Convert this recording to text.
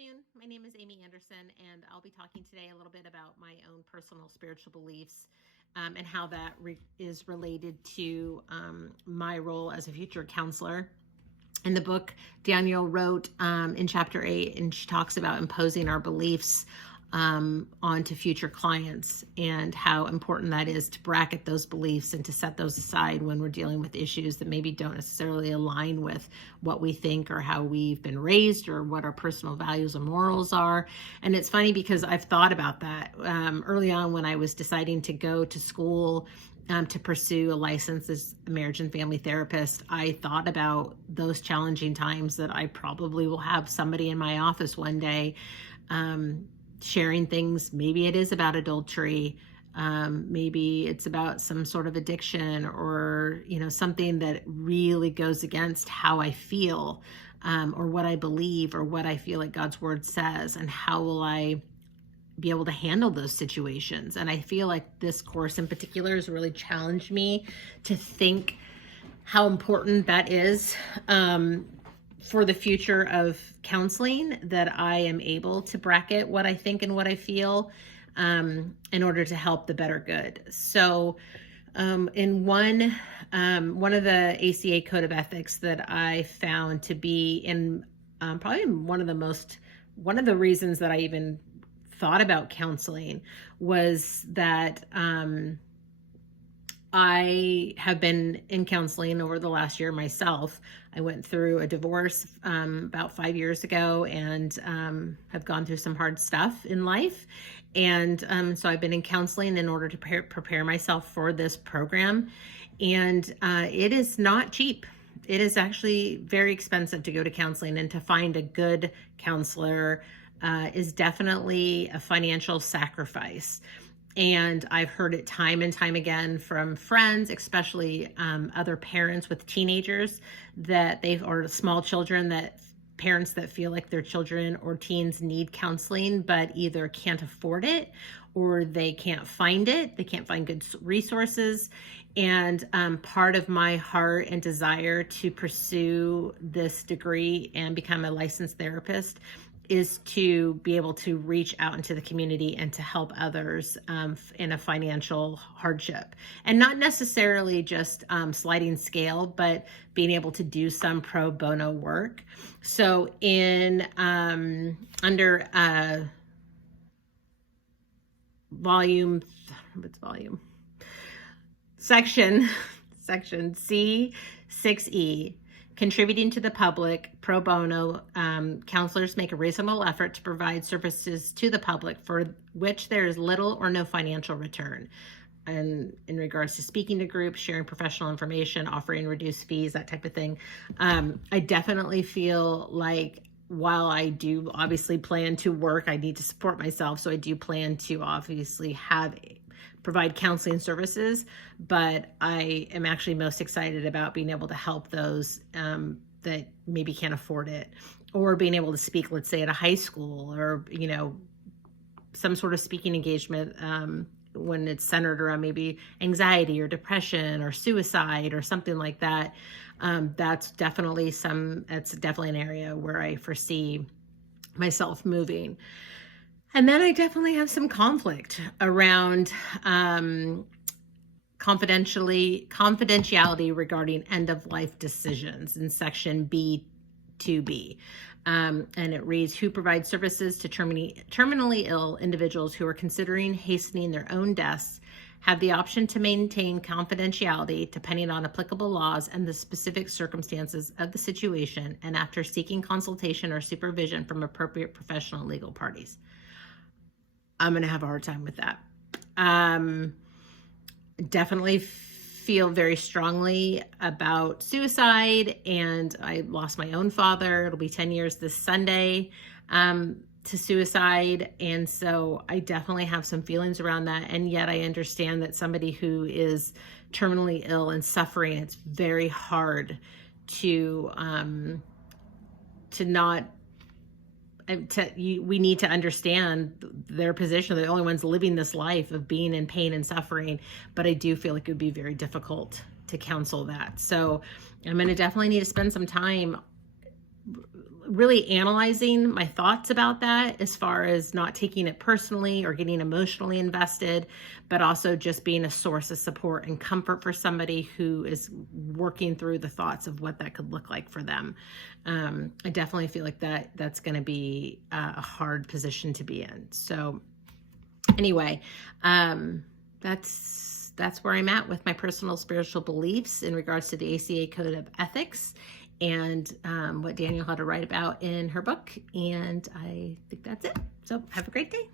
afternoon. My name is Amy Anderson, and I'll be talking today a little bit about my own personal spiritual beliefs and how that is related to my role as a future counselor. In the book, Danielle wrote in chapter 8, and she talks about imposing our beliefs onto future clients and how important that is to bracket those beliefs and to set those aside when we're dealing with issues that maybe don't necessarily align with what we think or how we've been raised or what our personal values and morals are. And it's funny because I've thought about that early on when I was deciding to go to school to pursue a license as a marriage and family therapist. I thought about those challenging times that I probably will have somebody in my office one day sharing things. Maybe it is about adultery. Maybe it's about some sort of addiction or, something that really goes against how I feel or what I believe or what I feel like God's word says, and how will I be able to handle those situations. And I feel like this course in particular has really challenged me to think how important that is for the future of counseling, that I am able to bracket what I think and what I feel in order to help the better good. So in one of the ACA Code of Ethics that I found to be in probably one of the reasons that I even thought about counseling was that I have been in counseling over the last year myself. I went through a divorce about 5 years ago and have gone through some hard stuff in life. And so I've been in counseling in order to prepare myself for this program. And it is not cheap. It is actually very expensive to go to counseling, and to find a good counselor is definitely a financial sacrifice. And I've heard it time and time again from friends, especially other parents with teenagers or small children, that parents that feel like their children or teens need counseling, but either can't afford it or they can't find it. They can't find good resources. And part of my heart and desire to pursue this degree and become a licensed therapist is to be able to reach out into the community and to help others in a financial hardship, and not necessarily just sliding scale, but being able to do some pro bono work. So in under section C6E, contributing to the public pro bono, counselors make a reasonable effort to provide services to the public for which there is little or no financial return. And in regards to speaking to groups, sharing professional information, offering reduced fees, that type of thing, I definitely feel like while I do obviously plan to work, I need to support myself. So I do plan to obviously provide counseling services, but I am actually most excited about being able to help those that maybe can't afford it, or being able to speak, let's say at a high school, or some sort of speaking engagement when it's centered around maybe anxiety or depression or suicide or something like that. That's definitely an area where I foresee myself moving. And then I definitely have some conflict around confidentiality regarding end-of-life decisions in section B2B. And it reads, who provides services to terminally ill individuals who are considering hastening their own deaths have the option to maintain confidentiality depending on applicable laws and the specific circumstances of the situation, and after seeking consultation or supervision from appropriate professional legal parties. I'm going to have a hard time with that. Definitely feel very strongly about suicide, and I lost my own father. It'll be 10 years this Sunday to suicide. And so I definitely have some feelings around that. And yet I understand that somebody who is terminally ill and suffering, it's very hard to we need to understand their position. They're the only ones living this life of being in pain and suffering. But I do feel like it would be very difficult to counsel that. So I'm going to definitely need to spend some time really analyzing my thoughts about that, as far as not taking it personally or getting emotionally invested, but also just being a source of support and comfort for somebody who is working through the thoughts of what that could look like for them. I definitely feel like that's going to be a hard position to be in. So anyway, that's where I'm at with my personal spiritual beliefs in regards to the ACA Code of Ethics, and what Daniel had to write about in her book. And I think that's it. So have a great day.